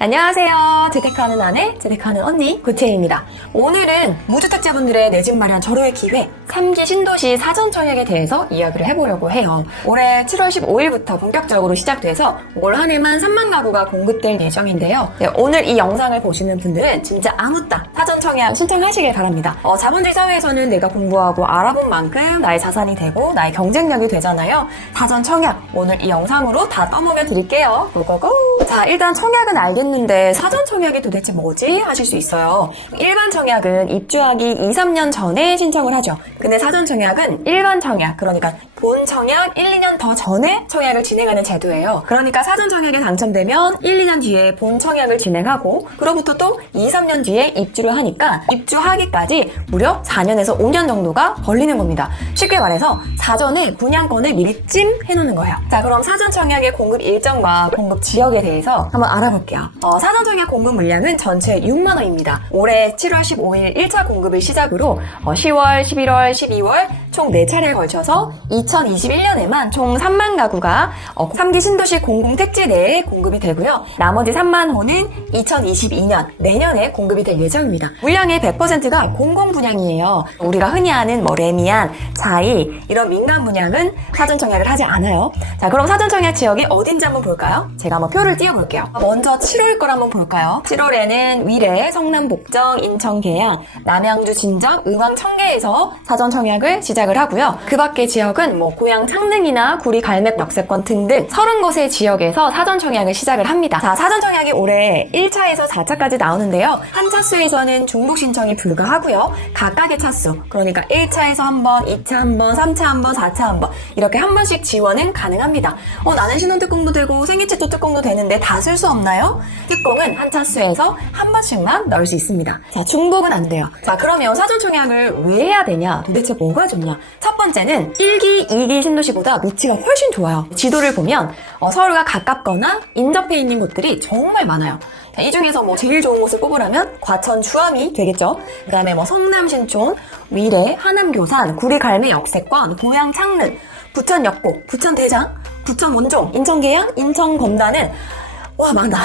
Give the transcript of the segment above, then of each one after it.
안녕하세요. 재테크하는 아내, 재테크하는 언니 구채입니다. 오늘은 무주택자분들의 내 집 마련 절호의 기회 3기 신도시 사전 청약에 대해서 이야기를 해보려고 해요. 올해 7월 15일부터 본격적으로 시작돼서 올 한 해만 3만 가구가 공급될 예정인데요. 오늘 이 영상을 보시는 분들은 진짜 아무 땅 사전 청약 신청하시길 바랍니다. 자본주의 사회에서는 내가 공부하고 알아본 만큼 나의 자산이 되고 나의 경쟁력이 되잖아요. 사전 청약 오늘 이 영상으로 다 떠먹여 드릴게요. 고고고! 자, 일단 청약은 알겠는데 사전 청약이 도대체 뭐지? 하실 수 있어요. 일반 청약은 입주하기 2, 3년 전에 신청을 하죠. 근데 사전 청약은 일반 청약, 그러니까 본 청약 1, 2년 더 전에 청약을 진행하는 제도예요. 그러니까 사전 청약에 당첨되면 1, 2년 뒤에 본 청약을 진행하고 그로부터 또 2, 3년 뒤에 입주를 하니까 입주하기까지 무려 4년에서 5년 정도가 걸리는 겁니다. 쉽게 말해서 사전에 분양권을 미리 찜해놓는 거예요. 자, 그럼 사전 청약의 공급 일정과 공급 지역에 대해서 한번 알아볼게요. 사전 청약 공급 물량은 전체 6만 원입니다. 올해 7월 15일 1차 공급을 시작으로 10월, 11월, 12월 총 4차례에 걸쳐서 2021년에만 총 3만 가구가 3기 신도시 공공택지 내에 공급이 되고요. 나머지 3만 호는 2022년 내년에 공급이 될 예정입니다. 물량의 100%가 공공분양이에요. 우리가 흔히 아는 레미안, 자이 이런 민간 분양은 사전 청약을 하지 않아요. 자, 그럼 사전 청약 지역이 어딘지 한번 볼까요? 제가 한번 표를 띄워볼게요. 먼저 7월 걸 한번 볼까요? 7월에는 위례, 성남 복정, 인천 계양, 남양주 진정, 의왕 청계에서 사전 청약을 시작을 하고요. 그 밖의 지역은 고양 창릉이나 구리 갈맥 역세권 등등 30곳의 지역에서 사전 청약을 시작을 합니다. 자, 사전 청약이 올해 1차에서 4차까지 나오는데요. 한 차수에서는 중복 신청이 불가하고요. 각각의 차수, 그러니까 1차에서 한 번, 2차 한 번, 3차 한 번, 4차 한 번 이렇게 한 번씩 지원은 가능합니다. 나는 신혼특공도 되고 생애최초 특공도 되는데 다 쓸 수 없나요? 특공은 한 차수에서 한 번씩만 넣을 수 있습니다. 자, 중복은 안 돼요. 자, 그러면 사전 청약을 왜 해야 되냐? 도대체 뭐가 좋냐? 첫 번째는 1기, 2기 신도시보다 위치가 훨씬 좋아요. 지도를 보면 서울과 가깝거나 인접해 있는 곳들이 정말 많아요. 이 중에서 제일 좋은 곳을 꼽으라면 과천 주암이 되겠죠. 그 다음에 성남 신촌, 위례, 하남 교산, 구리 갈매 역세권, 고양 창릉, 부천 역곡, 부천 대장, 부천 원종, 인천 계양, 인천 검단은 와, 많아.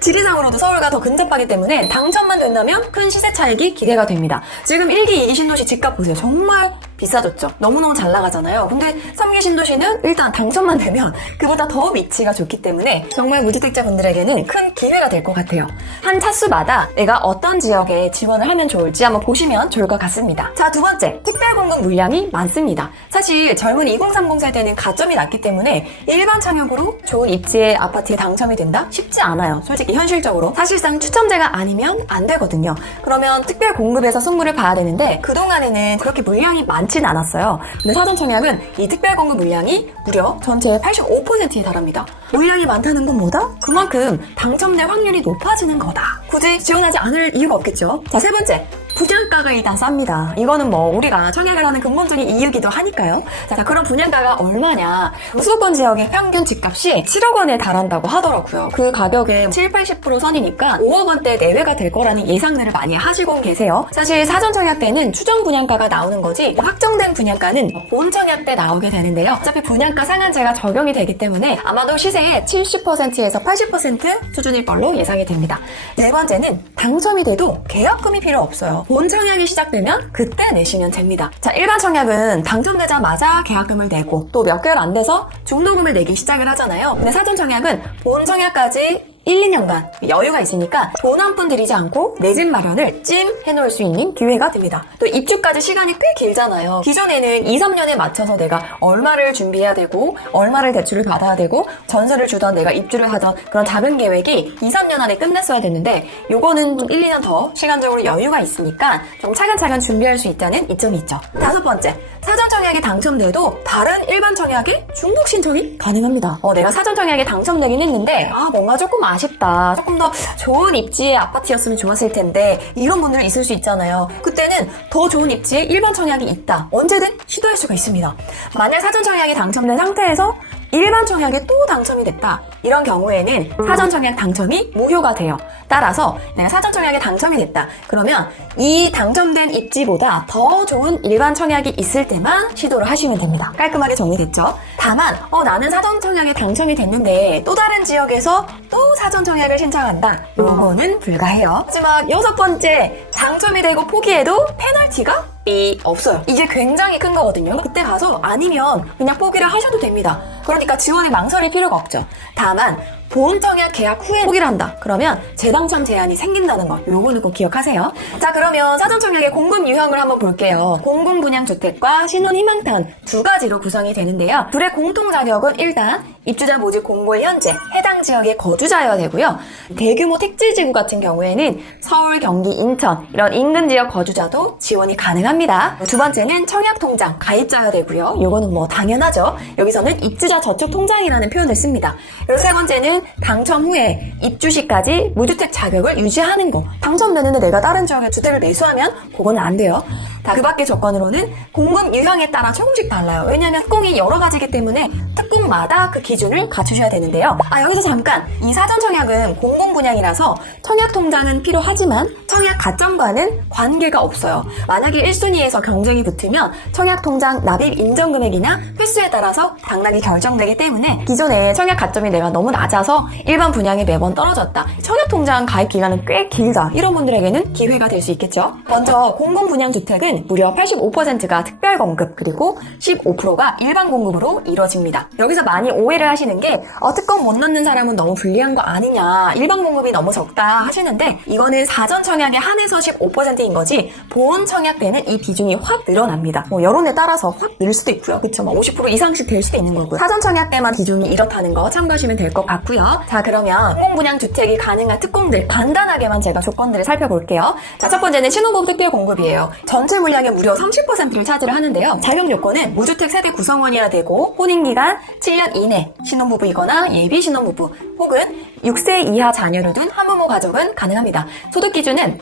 지리상으로도 서울과 더 근접하기 때문에 당첨만 된다면 큰 시세 차익이 기대가 됩니다. 지금 1기, 2기 신도시 집값 보세요. 정말 비싸졌죠? 너무너무 잘 나가잖아요. 근데 3기 신도시는 일단 당첨만 되면 그보다 더 위치가 좋기 때문에 정말 무주택자분들에게는 큰 기회가 될 것 같아요. 한 차수마다 내가 어떤 지역에 지원을 하면 좋을지 한번 보시면 좋을 것 같습니다. 자, 두 번째, 특별 공급 물량이 많습니다. 사실 젊은 2030 세대는 가점이 낮기 때문에 일반 청약으로 좋은 입지의 아파트에 당첨이 된다? 쉽지 않아요. 솔직히 현실적으로. 사실상 추첨제가 아니면 안 되거든요. 그러면 특별 공급에서 승부를 봐야 되는데 그동안에는 그렇게 물량이 많진 않았어요. 근데 사전 청약은 이 특별 공급 물량이 무려 전체의 85%에 달합니다. 물량이 많다는 건 뭐다? 그만큼 당첨될 확률이 높아지는 거다. 굳이 지원하지 않을 이유가 없겠죠. 자, 세 번째. 분양가가 일단 쌉니다. 이거는 우리가 청약을 하는 근본적인 이유기도 하니까요. 자, 그럼 분양가가 얼마냐? 수도권 지역의 평균 집값이 7억 원에 달한다고 하더라고요. 그 가격의 70-80% 선이니까 5억 원대 내외가 될 거라는 예상들을 많이 하시고 계세요. 사실 사전 청약 때는 추정 분양가가 나오는 거지 확정된 분양가는 본 청약 때 나오게 되는데요. 어차피 분양가 상한제가 적용이 되기 때문에 아마도 시세의 70%에서 80% 수준일 걸로 예상이 됩니다. 네 번째는 당첨이 돼도 계약금이 필요 없어요. 본 청약이 시작되면 그때 내시면 됩니다. 자, 일반 청약은 당첨되자마자 계약금을 내고 또 몇 개월 안 돼서 중도금을 내기 시작을 하잖아요. 근데 사전 청약은 본 청약까지 1, 2년간 여유가 있으니까 돈 한 푼 들이지 않고 내 집 마련을 찜 해놓을 수 있는 기회가 됩니다. 또 입주까지 시간이 꽤 길잖아요. 기존에는 2, 3년에 맞춰서 내가 얼마를 준비해야 되고 얼마를 대출을 받아야 되고 전세를 주던 내가 입주를 하던 그런 작은 계획이 2, 3년 안에 끝냈어야 됐는데 요거는 좀 1, 2년 더 시간적으로 여유가 있으니까 좀 차근차근 준비할 수 있다는 이점이 있죠. 다섯 번째, 사전 청약에 당첨돼도 다른 일반 청약에 중복 신청이 가능합니다. 내가 사전 청약에 당첨되긴 했는데 뭔가 조금 아쉽다. 조금 더 좋은 입지의 아파트였으면 좋았을 텐데 이런 분들 있을 수 있잖아요. 그때는 더 좋은 입지의 1번 청약이 있다. 언제든 시도할 수가 있습니다. 만약 사전 청약이 당첨된 상태에서 일반 청약에 또 당첨이 됐다. 이런 경우에는 사전 청약 당첨이 무효가 돼요. 따라서 내가 사전 청약에 당첨이 됐다. 그러면 이 당첨된 입지보다 더 좋은 일반 청약이 있을 때만 시도를 하시면 됩니다. 깔끔하게 정리됐죠? 다만 나는 사전 청약에 당첨이 됐는데 또 다른 지역에서 또 사전 청약을 신청한다. 요거는 불가해요. 하지만 6번째, 당첨이 되고 포기해도 페널티가 없어요. 이게 굉장히 큰 거거든요. 그때 가서 아니면 그냥 포기를 하셔도 됩니다. 그러니까 지원에 망설일 필요가 없죠. 다만 본 청약 계약 후에 포기를 한다. 그러면 재당첨 제한이 생긴다는 거. 요거는 꼭 기억하세요. 자, 그러면 사전 청약의 공급 유형을 한번 볼게요. 공공 분양 주택과 신혼 희망타운 두 가지로 구성이 되는데요. 둘의 공통 자격은 일단 입주자 모집 공고의 현재 해당 지역의 거주자여야 되고요. 대규모 택지지구 같은 경우에는 서울, 경기, 인천 이런 인근 지역 거주자도 지원이 가능합니다. 두 번째는 청약통장 가입자여야 되고요. 요거는 뭐 당연하죠. 여기서는 입주자 저축통장이라는 표현을 씁니다. 그리고 세 번째는 당첨 후에 입주 시까지 무주택 자격을 유지하는 거. 당첨되는데 내가 다른 지역에 주택을 매수하면 그건 안 돼요. 그 밖의 조건으로는 공급 유형에 따라 조금씩 달라요. 왜냐하면 특공이 여러 가지이기 때문에 특공마다 그 기준을 갖추셔야 되는데요. 여기서 잠깐, 이 사전 청약은 공공 분양이라서 청약 통장은 필요하지만 청약 가점과는 관계가 없어요. 만약에 1순위에서 경쟁이 붙으면 청약 통장 납입 인정 금액이나 횟수에 따라서 당락이 결정되기 때문에 기존에 청약 가점이 내가 너무 낮아서 일반 분양이 매번 떨어졌다. 청약 통장 가입 기간은 꽤 길다. 이런 분들에게는 기회가 될 수 있겠죠. 먼저 공공 분양 주택은 무려 85%가 특별 공급, 그리고 15%가 일반 공급으로 이루어집니다. 여기서 많이 오해를 하시는 게 특권 못 넣는 사람은 너무 불리한 거 아니냐, 일반 공급이 너무 적다 하시는데, 이거는 사전 청약에 한해서 15%인 거지 본 청약 때는 이 비중이 확 늘어납니다. 여론에 따라서 확 늘 수도 있고요. 그쵸? 50% 이상씩 될 수도 있는 거고요. 사전 청약 때만 비중이 이렇다는 거 참고하시면 될 것 같고요. 자, 그러면 공공 분양 주택이 가능한 특공들 간단하게만 제가 조건들을 살펴볼게요. 자, 첫 번째는 신혼부부 특별 공급이에요. 전체 물량의 무려 30%를 차지를 하는데요. 자격 요건은 무주택 세대 구성원이어야 되고 혼인기간 7년 이내 신혼부부이거나 예비 신혼부부 혹은 6세 이하 자녀를 둔 한부모 가족은 가능합니다. 소득 기준은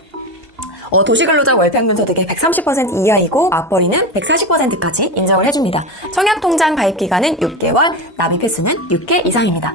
도시근로자 월평균 소득의 130% 이하이고 맞벌이는 140%까지 인정을 해줍니다. 청약통장 가입 기간은 6개월, 납입 횟수는 6회 이상입니다.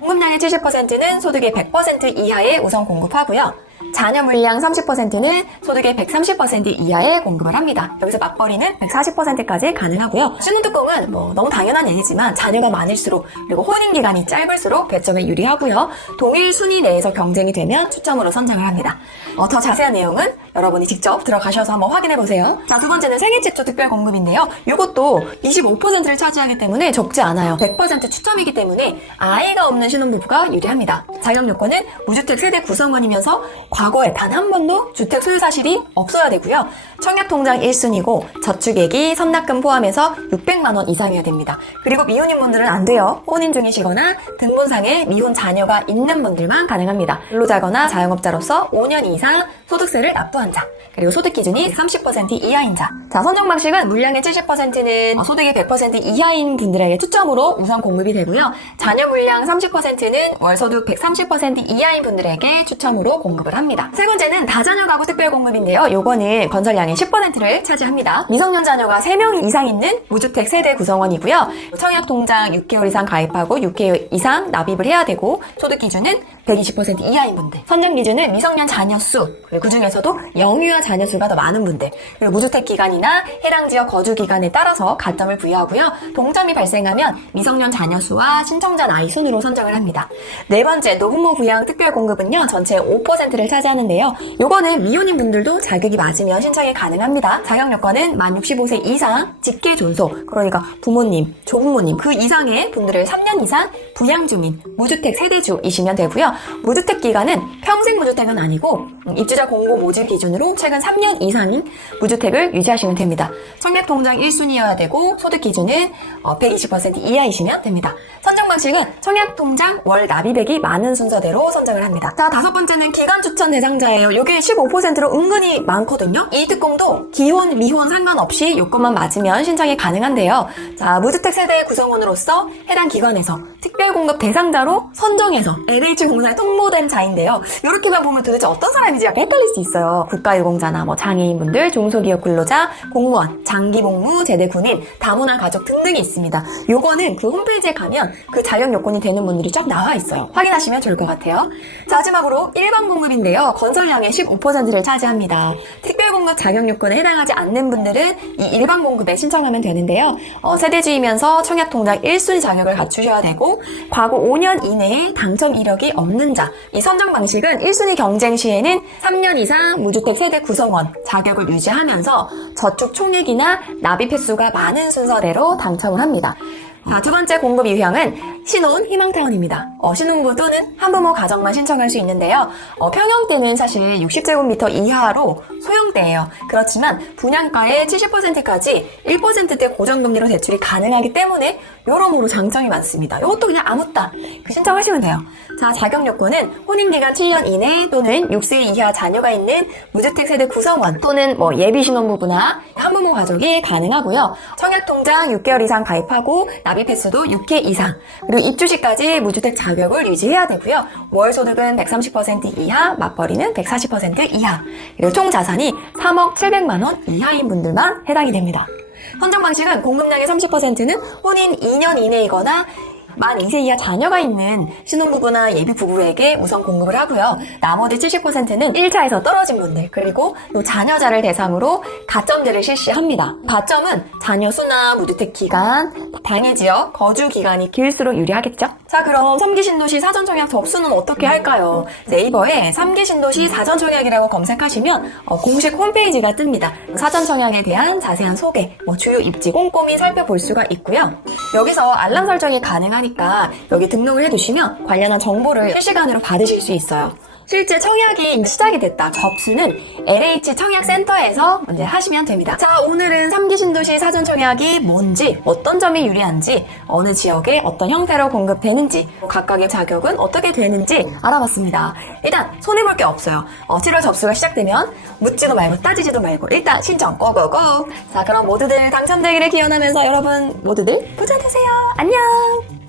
공급량의 70%는 소득의 100% 이하에 우선 공급하고요. 자녀 물량 30%는 소득의 130% 이하에 공급을 합니다. 여기서 맞벌이는 140%까지 가능하고요. 신혼특공은 너무 당연한 얘기지만 자녀가 많을수록, 그리고 혼인기간이 짧을수록 배정에 유리하고요. 동일 순위 내에서 경쟁이 되면 추첨으로 선정을 합니다. 더 자세한 내용은 여러분이 직접 들어가셔서 한번 확인해보세요. 자, 두 번째는 생애 최초 특별 공급인데요. 이것도 25%를 차지하기 때문에 적지 않아요. 100% 추첨이기 때문에 아이가 없는 신혼부부가 유리합니다. 자격 요건은 무주택 세대 구성원이면서 과거에 단 한 번도 주택 소유 사실이 없어야 되고요. 청약통장 1순위고 저축액이 선납금 포함해서 600만 원 이상이어야 됩니다. 그리고 미혼인 분들은 안 돼요. 혼인 중이시거나 등본상에 미혼 자녀가 있는 분들만 가능합니다. 근로자거나 자영업자로서 5년 이상 소득세를 납부한 자, 그리고 소득 기준이 30% 이하인 자. 자, 선정 방식은 물량의 70%는 소득의 100% 이하인 분들에게 추첨으로 우선 공급이 되고요. 자녀 물량 30%는 월소득 130% 이하인 분들에게 추첨으로 공급을 합니다. 세 번째는 다자녀 가구 특별 공급인데요. 요거는 건설량의 10%를 차지합니다. 미성년 자녀가 3명 이상 있는 무주택 세대 구성원이고요. 청약통장 6개월 이상 가입하고 6개월 이상 납입을 해야 되고, 소득 기준은 120% 이하인 분들. 선정 기준은 미성년 자녀 수, 그리고 그중에서도 영유아 자녀 수가 더 많은 분들, 그리고 무주택 기간이나 해당 지역 거주 기간에 따라서 가점을 부여하고요. 동점이 발생하면 미성년 자녀 수와 신청자 나이 순으로 선정을 합니다. 네 번째, 노부모 부양 특별 공급은요, 전체 5%를 차지하는데요. 요거는 미혼인 분들도 자격이 맞으면 신청이 가능합니다. 자격 요건은 만 65세 이상 직계 존속, 그러니까 부모님, 조부모님 그 이상의 분들을 3년 이상 부양 주민, 무주택 세대주이시면 되고요. 무주택 기간은 평생 무주택은 아니고 입주자 공고 모집 기준으로 최근 3년 이상인 무주택을 유지하시면 됩니다. 청약통장 1순위여야 되고, 소득 기준은 120% 이하이시면 됩니다. 선정 방식은 청약통장 월 납입액이 많은 순서대로 선정을 합니다. 자, 다섯 번째는 기간 추천 대상자예요. 여기 15%로 은근히 많거든요. 이 특공 경우도 기혼, 미혼 상관없이 요건만 맞으면 신청이 가능한데요. 자, 무주택 세대 구성원으로서 해당 기관에서 특별공급 대상자로 선정해서 LH공사에 통보된 자인데요. 이렇게만 보면 도대체 어떤 사람인지 약간 헷갈릴 수 있어요. 국가유공자나 뭐 장애인분들, 중소기업 근로자, 공무원, 장기복무, 제대군인, 다문화 가족 등등이 있습니다. 요거는 그 홈페이지에 가면 그 자격 요건이 되는 분들이 쫙 나와 있어요. 확인하시면 좋을 것 같아요. 자, 마지막으로 일반 공급인데요. 건설량의 15%를 차지합니다. 특별공급 자격 요건에 해당하지 않는 분들은 이 일반 공급에 신청하면 되는데요. 세대주이면서 청약통장 1순위 자격을 갖추셔야 되고 과거 5년 이내에 당첨 이력이 없는 자. 이 선정 방식은 1순위 경쟁 시에는 3년 이상 무주택 세대 구성원 자격을 유지하면서 저축 총액이나 납입 횟수가 많은 순서대로 당첨을 합니다. 자, 두 번째 공급 유형은 신혼 희망타운입니다. 신혼부 또는 한부모 가정만 신청할 수 있는데요. 평형대는 사실 60제곱미터 이하로 소형대예요. 그렇지만 분양가의 70%까지 1%대 고정금리로 대출이 가능하기 때문에 여러모로 장점이 많습니다. 이것도 그냥 아무따 신청하시면 돼요. 자, 자격 요건은 혼인기간 7년 이내 또는 6세 이하 자녀가 있는 무주택 세대 구성원 또는 뭐 예비 신혼부부나 한부모 가족이 가능하고요. 청약통장 6개월 이상 가입하고 납입 횟수도 6회 이상, 그리고 입주 시까지 무주택 자격을 유지해야 되고요. 월 소득은 130% 이하, 맞벌이는 140% 이하, 그리고 총 자산이 3억 700만 원 이하인 분들만 해당이 됩니다. 선정 방식은 공급량의 30%는 혼인 2년 이내이거나 만 2세 이하 자녀가 있는 신혼부부나 예비부부에게 우선 공급을 하고요. 나머지 70%는 1차에서 떨어진 분들, 그리고 또 자녀자를 대상으로 가점제를 실시합니다. 가점은 자녀 수나 무주택 기간, 단위 지역, 거주 기간이 길수록 유리하겠죠? 자, 그럼 3기 신도시 사전 청약 접수는 어떻게 할까요? 네이버에 3기 신도시 사전 청약이라고 검색하시면 공식 홈페이지가 뜹니다. 사전 청약에 대한 자세한 소개, 주요 입지 꼼꼼히 살펴볼 수가 있고요. 여기서 알람 설정이 가능하니까 여기 등록을 해두시면 관련한 정보를 실시간으로 받으실 수 있어요. 실제 청약이 시작이 됐다. 접수는 LH 청약센터에서 이제 하시면 됩니다. 자, 오늘은 3기 신도시 사전 청약이 뭔지, 어떤 점이 유리한지, 어느 지역에 어떤 형태로 공급되는지, 각각의 자격은 어떻게 되는지 알아봤습니다. 일단 손해볼 게 없어요. 7월 접수가 시작되면 묻지도 말고 따지지도 말고 일단 신청 고고고. 자, 그럼 모두들 당첨되기를 기원하면서 여러분 모두들 부자 되세요. 안녕.